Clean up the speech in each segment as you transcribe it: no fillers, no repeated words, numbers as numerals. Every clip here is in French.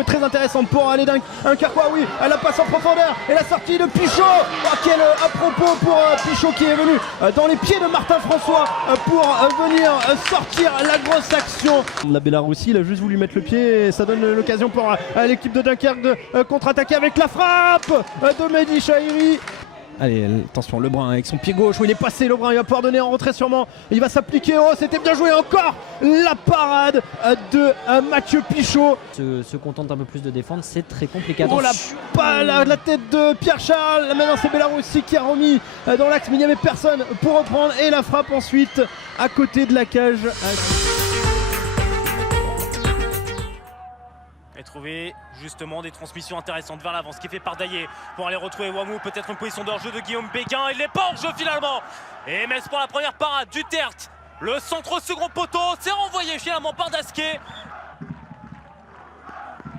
peut être très intéressante pour aller d'un Carquois, oui, la passe en profondeur et la sortie de Pichot. Oh, quel à propos pour Pichot qui est venu dans les pieds de Martin François pour venir sortir la grosse action. La Bélaroussie, il a juste voulu mettre le pied et ça donne l'occasion pour l'équipe de Dunkerque de contre-attaquer avec la frappe de Mehdi Chahiri. Allez, attention, Lebrun avec son pied gauche, où il est passé, Lebrun, il va pouvoir donner en retrait sûrement, il va s'appliquer, oh c'était bien joué encore, la parade de Mathieu Pichot. Se contente un peu plus de défendre, c'est très compliqué. Oh la tête de Pierre Charles, maintenant c'est Bélaroussi qui a remis dans l'axe, mais il n'y avait personne pour reprendre, et la frappe ensuite à côté de la cage. Et trouver justement des transmissions intéressantes vers l'avant, ce qui est fait par Daillé pour aller retrouver Wamou, peut-être une position de hors-jeu de Guillaume Béguin, il n'est pas hors-jeu finalement. Et Metz pour la première parade, Duterte, le centre au second poteau, c'est renvoyé finalement par Dasquet.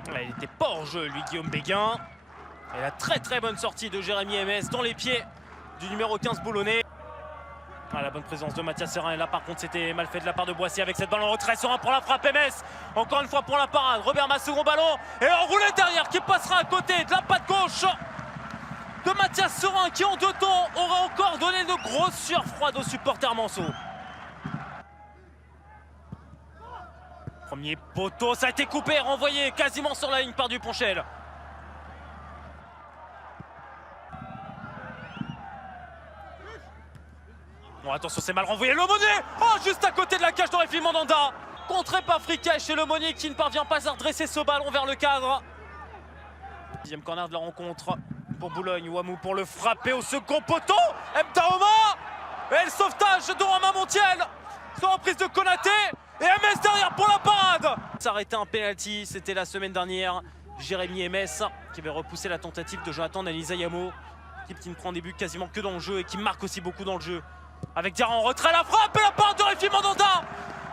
Il n'était pas hors-jeu lui, Guillaume Béguin. Et la très bonne sortie de Jérémy MS dans les pieds du numéro 15 boulonnais. La bonne présence de Mathias Serin, et là par contre c'était mal fait de la part de Boissier avec cette balle en retrait. Serin pour la frappe, MS encore une fois pour la parade, Robert Mas second ballon et enroulé derrière qui passera à côté de la patte gauche de Mathias Serin qui en deux temps aurait encore donné de grosses sueurs froides aux supporters Manceau. Premier poteau, ça a été coupé, renvoyé quasiment sur la ligne par Duponchel. Bon, attention, c'est mal renvoyé. Lemonnier, oh, juste à côté de la cage d'Aurélie Mandanda. Contré par Fricache et Lemonnier qui ne parvient pas à redresser ce ballon vers le cadre. Deuxième corner de la rencontre pour Boulogne. Wamou pour le frapper au second poteau. Mtaoma et le sauvetage de Romain Montiel. Sur reprise de Konaté et MS derrière pour la parade. S'arrêter un penalty, c'était la semaine dernière. Jérémy MS qui avait repoussé la tentative de Jonathan Nanizayamo. Équipe qui ne prend des buts quasiment que dans le jeu et qui marque aussi beaucoup dans le jeu. Avec Diarra en retrait, la frappe et la part de Réfi Mandanda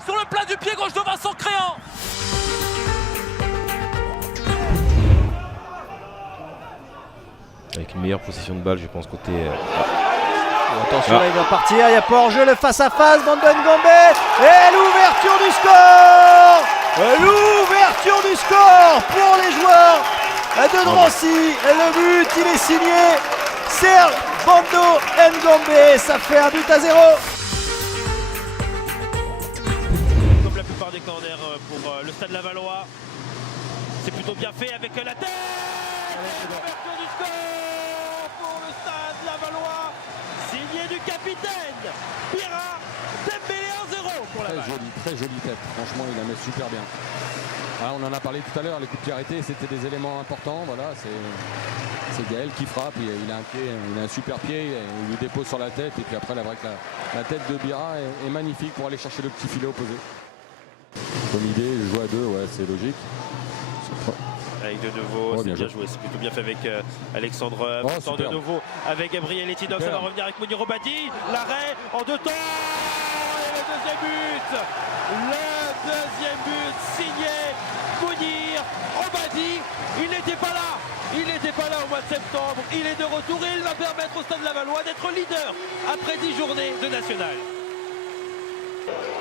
sur le plat du pied gauche de Vincent Créan. Avec une meilleure possession de balle, je pense, côté... Attention, là, il va partir, il n'y a pas hors-jeu, le face-à-face d'Ndongombe et l'ouverture du score. L'ouverture du score pour les joueurs de Drancy. Et le but, il est signé Serge Bando Ngombe, ça fait 1-0. Comme la plupart des corners pour le Stade Lavallois, c'est plutôt bien fait avec la tête. L'ouverture du score pour le Stade Lavallois, signé du capitaine Bira Dembélé 1-0 pour la balle. Très jolie tête, franchement il la met super bien. Ah, on en a parlé tout à l'heure, les coups de pied arrêtés c'était des éléments importants, voilà, c'est Gaël qui frappe, il a un pied, il a un super pied, il lui dépose sur la tête et puis après la tête de Bira est magnifique pour aller chercher le petit filet opposé. Comme idée, jouer à deux, ouais, c'est logique. Avec de nouveau, c'est bien joué, c'est plutôt bien fait avec Alexandre de nouveau, avec Gabriel Etidoff, ça va revenir avec Mounir Obadi, l'arrêt en deux temps et le deuxième but signé Mounir Obadi, il n'était pas là au mois de septembre, il est de retour et il va permettre au Stade Lavallois d'être leader après 10 journées de national.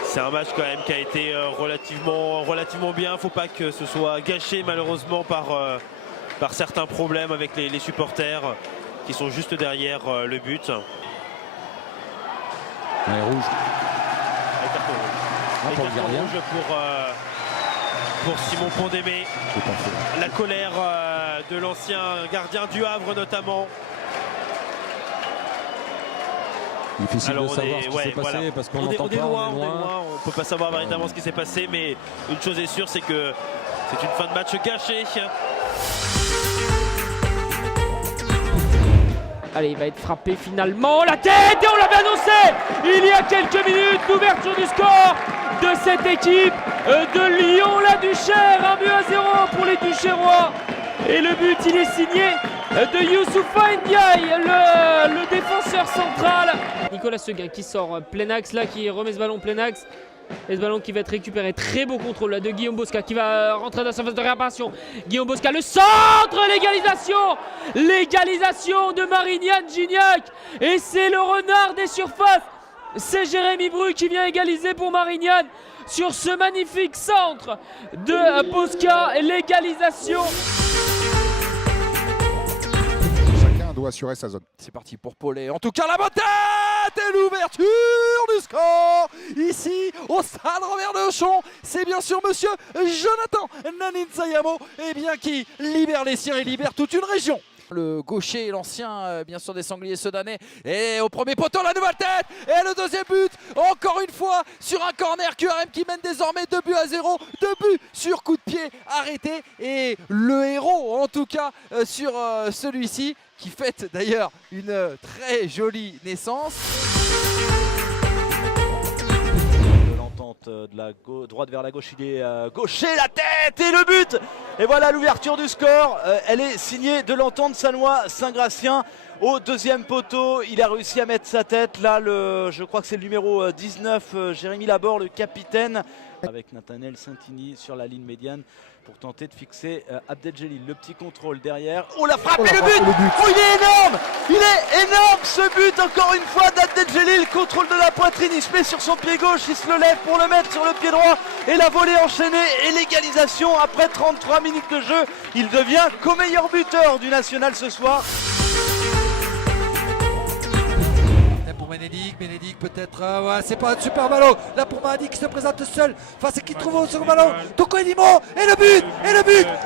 C'est un match quand même qui a été relativement bien. Il ne faut pas que ce soit gâché malheureusement par certains problèmes avec les supporters qui sont juste derrière le but. Ouais, rouge. Et carton rouge pour Simon Pondémé. La colère de l'ancien gardien du Havre notamment. Difficile de savoir ce qui s'est passé parce qu'on n'entend pas, on est loin, on ne peut pas savoir véritablement ce qui s'est passé, mais une chose est sûre, c'est que c'est une fin de match gâchée. Allez, il va être frappé finalement, la tête, et on l'avait annoncé il y a quelques minutes, l'ouverture du score de cette équipe de Lyon, la Duchère, 1-0 pour les Duchérois. Et le but, il est signé de Youssoufa Ndiaye, le défenseur central. Nicolas Seguin qui sort plein axe là, qui remet ce ballon plein axe. Et ce ballon qui va être récupéré, très beau contrôle là de Guillaume Bosca qui va rentrer dans la surface de réparation. Guillaume Bosca, le centre, l'égalisation de Marignan Gignac. Et c'est le renard des surfaces C'est Jérémy Bru qui vient égaliser pour Marignane sur ce magnifique centre de Bosca. L'égalisation. Chacun doit assurer sa zone. C'est parti pour Paulet. En tout cas, la bonne tête et l'ouverture du score ici au stade Robert de Auchan. C'est bien sûr monsieur Jonathan Nanin-Sayamo qui libère les siens et libère toute une région. Le gaucher, l'ancien bien sûr des Sangliers sedanais. Et au premier poteau, la nouvelle tête. Et le deuxième but, encore une fois, sur un corner. QRM qui mène désormais 2 buts à 0. 2 buts sur coup de pied arrêté. Et le héros, en tout cas, sur celui-ci, qui fête d'ailleurs une très jolie naissance. De la droite vers la gauche, il est gaucher, la tête et le but. Et voilà l'ouverture du score. Elle est signée de l'Entente Sannois Saint-Gratien au deuxième poteau. Il a réussi à mettre sa tête. Là, je crois que c'est le numéro 19, Jérémy Laborde, le capitaine, avec Nathanaël Santini sur la ligne médiane pour tenter de fixer Abdeljelil. Le petit contrôle derrière. Oh la frappe et le but. Oh, il est énorme. Il est énorme ce but encore une fois d'Abdeljelil. Contrôle de la poitrine, il se met sur son pied gauche, il se le lève pour le mettre sur le pied droit. Et la volée enchaînée et l'égalisation après 33 minutes de jeu. Il devient co-meilleur buteur du national ce soir. Bénédicte peut-être, ouais, c'est pas un super ballon, là pour Mahdi qui se présente seul, face à qui trouve au second ballon, Toko Edimo, et le but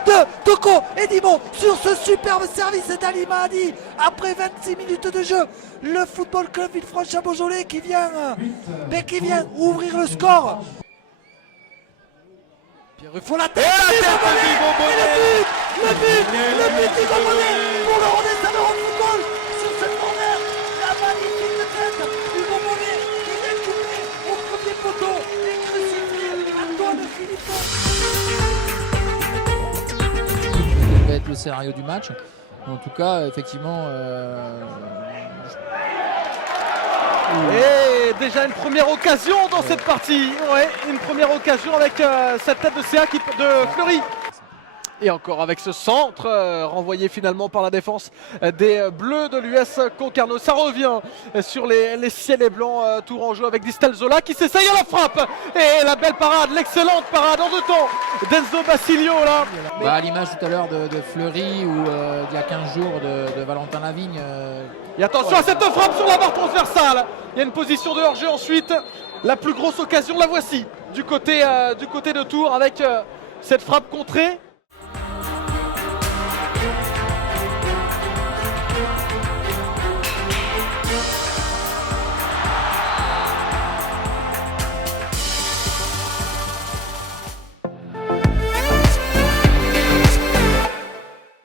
de Toko Edimo sur ce superbe service d'Ali Mahdi, après 26 minutes de jeu, le Football Club Villefranche-Beaujolais qui vient ouvrir le score. Pierre Ruffo la tête, le but du Gobonnet pour le redescendre au football sur ce corner, la magnifique tête du Gobonnet qui vient couper au premier poteau et crucifier Antoine Philippon. Ça va être le scénario du match. En tout cas, effectivement, Et déjà une première occasion dans cette partie. Ouais, une première occasion avec cette tête de CA de Fleury. Et encore avec ce centre renvoyé finalement par la défense des Bleus de l'US Concarneau. Ça revient sur les ciels et blancs tourangeaux avec Distal Zola qui s'essaye à la frappe. Et la belle parade, l'excellente parade en deux temps d'Enzo Basilio là. à l'image tout à l'heure de Fleury ou il y a 15 jours de Valentin Lavigne. Et attention à cette frappe sur la barre transversale. Il y a une position de hors-jeu ensuite. La plus grosse occasion, la voici du côté de Tours avec cette frappe contrée.